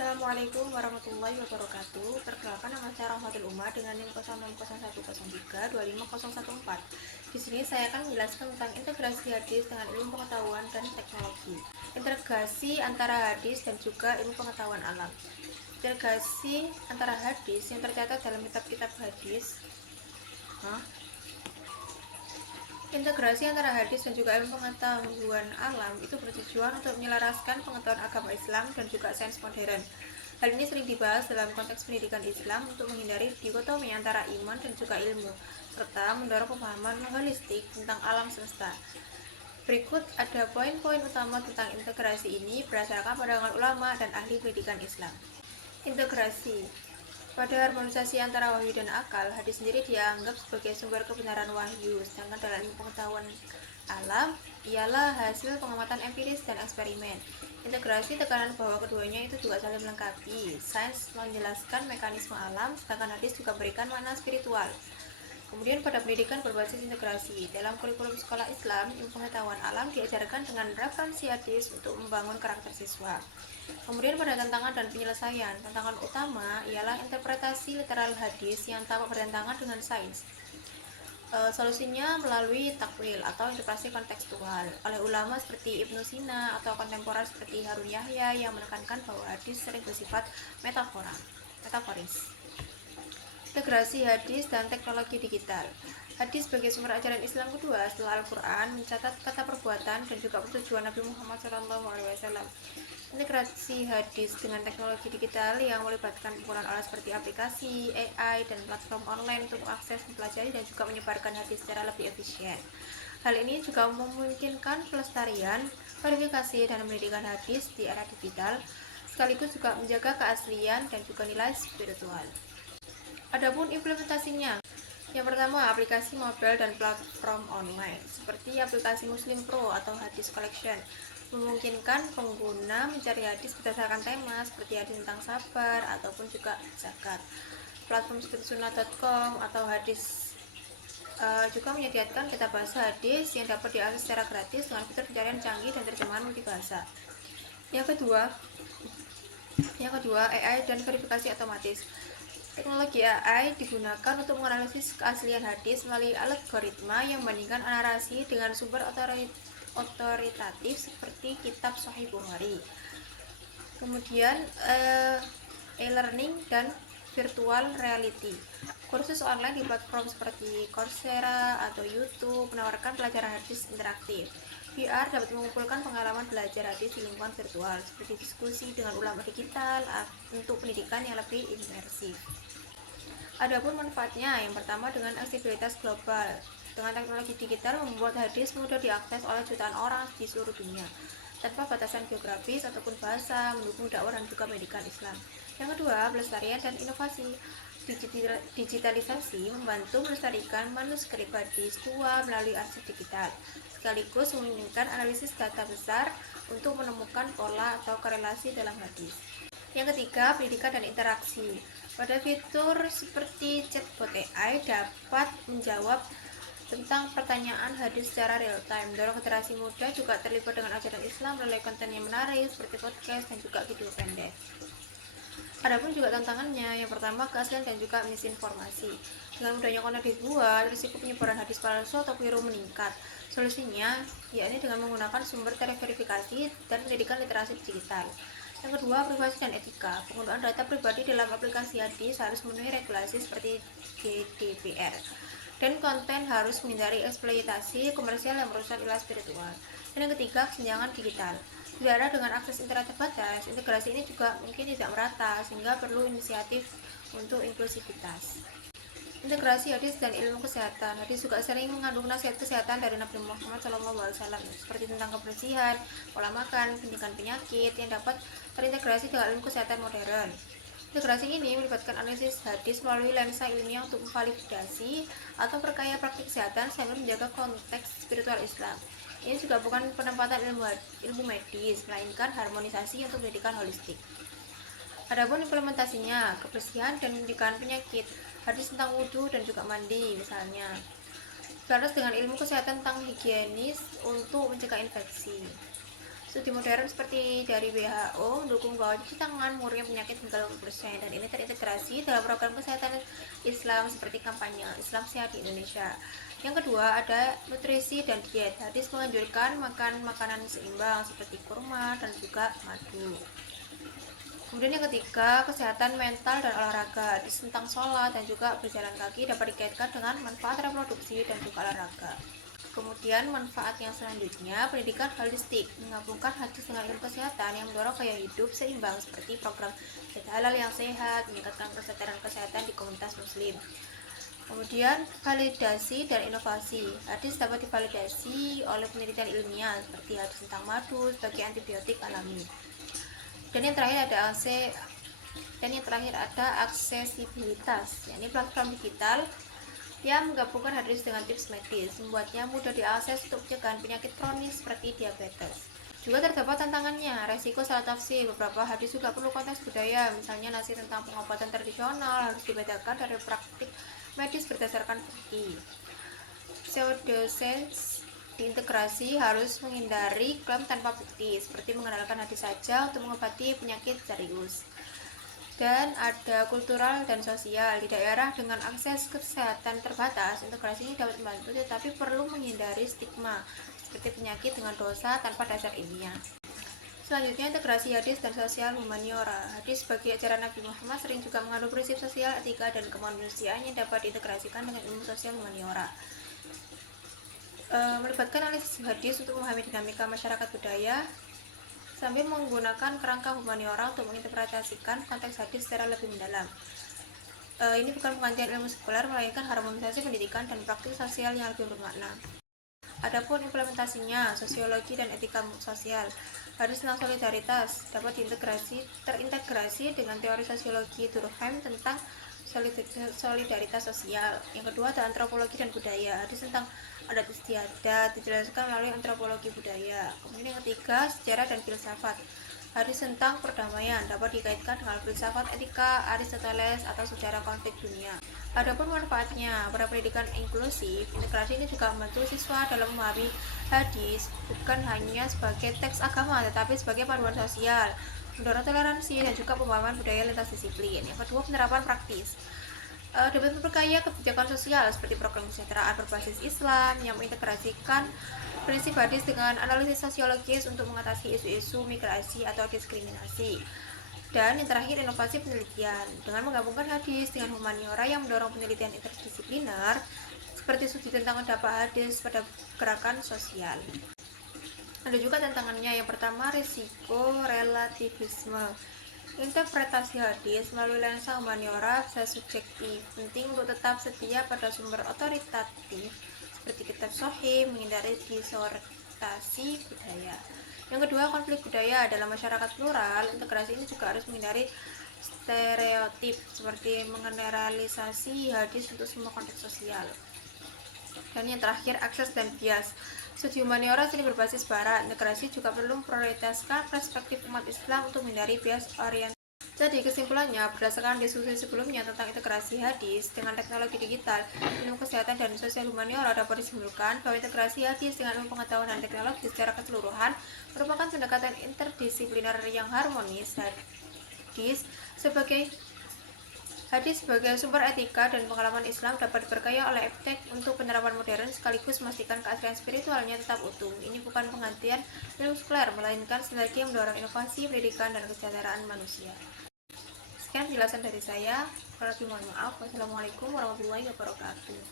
Assalamualaikum warahmatullahi wabarakatuh. Perkenalkan, nama saya Rahmatul Umar dengan NIM 0601032514. Di sini saya akan menjelaskan tentang integrasi hadis dengan ilmu pengetahuan dan teknologi. Integrasi antara hadis dan juga ilmu pengetahuan alam. Integrasi antara hadis yang tercatat dalam kitab-kitab hadis. Integrasi antara hadis dan juga ilmu pengetahuan alam itu bertujuan untuk menyelaraskan pengetahuan agama Islam dan juga sains modern. Hal ini sering dibahas dalam konteks pendidikan Islam untuk menghindari dikotomi antara iman dan juga ilmu, serta mendorong pemahaman holistik tentang alam semesta. Berikut ada poin-poin utama tentang integrasi ini berdasarkan pandangan ulama dan ahli pendidikan Islam. Integrasi. Pada harmonisasi antara wahyu dan akal, hadis sendiri dianggap sebagai sumber kebenaran wahyu, sedangkan dalam ilmu pengetahuan alam ialah hasil pengamatan empiris dan eksperimen. Integrasi tekanan bahwa keduanya itu juga saling melengkapi. Sains menjelaskan mekanisme alam, sedangkan hadis juga memberikan makna spiritual. Kemudian pada pendidikan berbasis integrasi, dalam kurikulum sekolah Islam, ilmu pengetahuan alam diajarkan dengan referensi hadis untuk membangun karakter siswa. Kemudian pada tantangan dan penyelesaian, tantangan utama ialah interpretasi literal hadis yang tampak bertentangan dengan sains. Solusinya melalui takwil atau interpretasi kontekstual oleh ulama seperti Ibnu Sina atau kontemporer seperti Harun Yahya yang menekankan bahwa hadis sering bersifat metaforis. Integrasi hadis dan teknologi digital. Hadis sebagai sumber ajaran Islam kedua setelah Al-Quran mencatat kata perbuatan dan juga pertujuan Nabi Muhammad SAW. Integrasi hadis dengan teknologi digital yang melibatkan penggunaan alat seperti aplikasi, AI, dan platform online untuk akses, mempelajari, dan juga menyebarkan hadis secara lebih efisien. Hal ini juga memungkinkan pelestarian, verifikasi, dan pendidikan hadis di era digital, sekaligus juga menjaga keaslian dan juga nilai spiritual. Adapun implementasinya, yang pertama, aplikasi mobile dan platform online seperti aplikasi Muslim Pro atau Hadis Collection memungkinkan pengguna mencari hadis berdasarkan tema seperti hadis tentang sabar ataupun juga zakat. Platform seperti sunnah.com atau hadis juga menyediakan kitab bahasa hadis yang dapat diakses secara gratis dengan fitur pencarian canggih dan terjemahan multibahasa. Yang kedua, AI dan verifikasi otomatis. Teknologi AI digunakan untuk menganalisis keaslian hadis melalui algoritma yang membandingkan narasi dengan sumber otoritatif seperti kitab Sahih Bukhari. Kemudian e-learning dan virtual reality. Kursus online di platform seperti Coursera atau YouTube menawarkan pelajaran hadis interaktif. VR dapat mengumpulkan pengalaman belajar hadis di lingkungan virtual seperti diskusi dengan ulama digital untuk pendidikan yang lebih imersif. Adapun manfaatnya, yang pertama dengan aksesibilitas global. Dengan teknologi digital membuat hadis mudah diakses oleh jutaan orang di seluruh dunia tanpa batasan geografis ataupun bahasa, mendukung dakwah dan juga pendidikan Islam. Yang kedua, pelestarian dan inovasi. Digitalisasi membantu melestarikan manuskrip hadis tua melalui arsip digital, sekaligus memungkinkan analisis data besar untuk menemukan pola atau korelasi dalam hadis. Yang ketiga, pendidikan dan interaksi. Pada fitur seperti chatbot AI dapat menjawab tentang pertanyaan hadis secara real time. Dorong generasi muda juga terlibat dengan ajaran Islam melalui konten yang menarik seperti podcast dan juga video pendek. Adapun juga tantangannya, yang pertama keaslian dan juga misinformasi. Dengan mudahnya konten dibuat, risiko penyebaran hadis palsu atau keliru meningkat. Solusinya yakni dengan menggunakan sumber terverifikasi dan pendidikan literasi digital. Yang kedua, privasi dan etika. Penggunaan data pribadi dalam aplikasi hadis harus memenuhi regulasi seperti GDPR. Dan konten harus menghindari eksploitasi komersial yang merusak nilai spiritual. Dan yang ketiga, kesenjangan digital. Negara dengan akses internet terbatas, integrasi ini juga mungkin tidak merata, sehingga perlu inisiatif untuk inklusivitas. Integrasi hadis dan ilmu kesehatan. Hadis juga sering mengandung nasihat kesehatan dari Nabi Muhammad SAW, seperti tentang kebersihan, pola makan, pencegahan penyakit yang dapat terintegrasi dengan ilmu kesehatan modern. Integrasi ini melibatkan analisis hadis melalui lensa ilmiah untuk memvalidasi atau perkaya praktik kesehatan sambil menjaga konteks spiritual Islam. Ini juga bukan penempatan ilmu medis, melainkan harmonisasi untuk pendidikan holistik. Adapun implementasinya, kebersihan dan pencegahan penyakit, hadis tentang wudhu dan juga mandi misalnya. Selaras dengan ilmu kesehatan tentang higienis untuk mencegah infeksi. Studi modern seperti dari WHO mendukung bahwa cuci tangan mengurangin penyakit hingga 50%, dan ini terintegrasi dalam program kesehatan Islam seperti kampanye Islam Sehat di Indonesia. Yang kedua, ada nutrisi dan diet. Hadis menganjurkan makan makanan seimbang seperti kurma dan juga madu. Kemudian yang ketiga, kesehatan mental dan olahraga. Hadis tentang sholat dan juga berjalan kaki dapat dikaitkan dengan manfaat reproduksi dan juga olahraga. Kemudian manfaat yang selanjutnya, pendidikan holistik, menggabungkan hadis dengan ilmu kesehatan yang mendorong gaya hidup seimbang seperti program diet halal yang sehat, meningkatkan kesadaran kesehatan di komunitas muslim. Kemudian validasi dan inovasi, hadis dapat divalidasi oleh penelitian ilmiah seperti hadis tentang madu sebagai antibiotik alami. Dan yang terakhir ada aksesibilitas, yakni platform digital yang menggabungkan hadis dengan tips medis, membuatnya mudah diakses untuk pencegahan penyakit kronis seperti diabetes. Juga terdapat tantangannya, resiko salah tafsir. Beberapa hadis juga perlu konteks budaya, misalnya nasi tentang pengobatan tradisional harus dibedakan dari praktik medis berdasarkan bukti. Pseudoscience diintegrasi harus menghindari klaim tanpa bukti, seperti mengandalkan hadis saja untuk mengobati penyakit serius. Dan ada kultural dan sosial. Di daerah dengan akses kesehatan terbatas, integrasi ini dapat membantu, tetapi perlu menghindari stigma seperti penyakit dengan dosa tanpa dasar ilmiah. Selanjutnya, integrasi hadis dan sosial humaniora. Hadis sebagai ajaran Nabi Muhammad sering juga mengandung prinsip sosial, etika, dan kemanusiaan yang dapat diintegrasikan dengan ilmu sosial humaniora. Melibatkan analisis hadis untuk memahami dinamika masyarakat budaya, sambil menggunakan kerangka humaniora untuk menginterpretasikan konteks hadis secara lebih mendalam. Ini bukan penggantian ilmu sekuler, melainkan harmonisasi pendidikan dan praktik sosial yang lebih bermakna. Adapun implementasinya, sosiologi dan etika sosial. Hadis tentang solidaritas dapat terintegrasi dengan teori sosiologi Durkheim tentang solidaritas sosial. Yang kedua ada antropologi dan budaya. Hadis tentang adat istiadat dijelaskan melalui antropologi budaya. Kemudian yang ketiga, sejarah dan filsafat. Hadis tentang perdamaian dapat dikaitkan dengan filsafat etika Aristoteles atau sejarah konflik dunia. Adapun manfaatnya, pada pendidikan inklusif, integrasi ini juga membantu siswa dalam memahami hadis bukan hanya sebagai teks agama, tetapi sebagai panduan sosial, mendorong toleransi dan juga pemahaman budaya lintas disiplin. Yang kedua, penerapan praktis. Dapat memperkaya kebijakan sosial seperti program kesejahteraan berbasis Islam yang mengintegrasikan prinsip hadis dengan analisis sosiologis untuk mengatasi isu-isu migrasi atau diskriminasi. Dan yang terakhir, inovasi penelitian dengan menggabungkan hadis dengan humaniora yang mendorong penelitian interdisipliner seperti studi tentang dampak hadis pada gerakan sosial. Ada juga tantangannya. Yang pertama, risiko relativisme. Interpretasi hadis melalui lensa humaniora bisa subjektif. Penting untuk tetap setia pada sumber otoritatif seperti kitab sahih, menghindari distorsi budaya. Yang kedua, konflik budaya. Dalam masyarakat plural, integrasi ini juga harus menghindari stereotip seperti mengeneralisasi hadis untuk semua konteks sosial. Dan yang terakhir, akses dan bias. Studi humaniora sering berbasis barat. Integrasi juga perlu memprioritaskan perspektif umat Islam untuk menghindari bias orientasi. Jadi kesimpulannya, berdasarkan diskusi sebelumnya tentang integrasi hadis dengan teknologi digital, ilmu kesehatan dan sosial humaniora, dapat disimpulkan bahwa integrasi hadis dengan ilmu pengetahuan dan teknologi secara keseluruhan merupakan pendekatan interdisipliner yang harmonis. Hadis sebagai sumber etika dan pengalaman Islam dapat diperkaya oleh eptek untuk penerapan modern sekaligus memastikan keaslian spiritualnya tetap utuh. Ini bukan penggantian ilmu sekuler, melainkan sinergi yang mendorong inovasi, pendidikan, dan kesejahteraan manusia. Sekian penjelasan dari saya. Kalau lebih mohon maaf. Wassalamualaikum warahmatullahi wabarakatuh.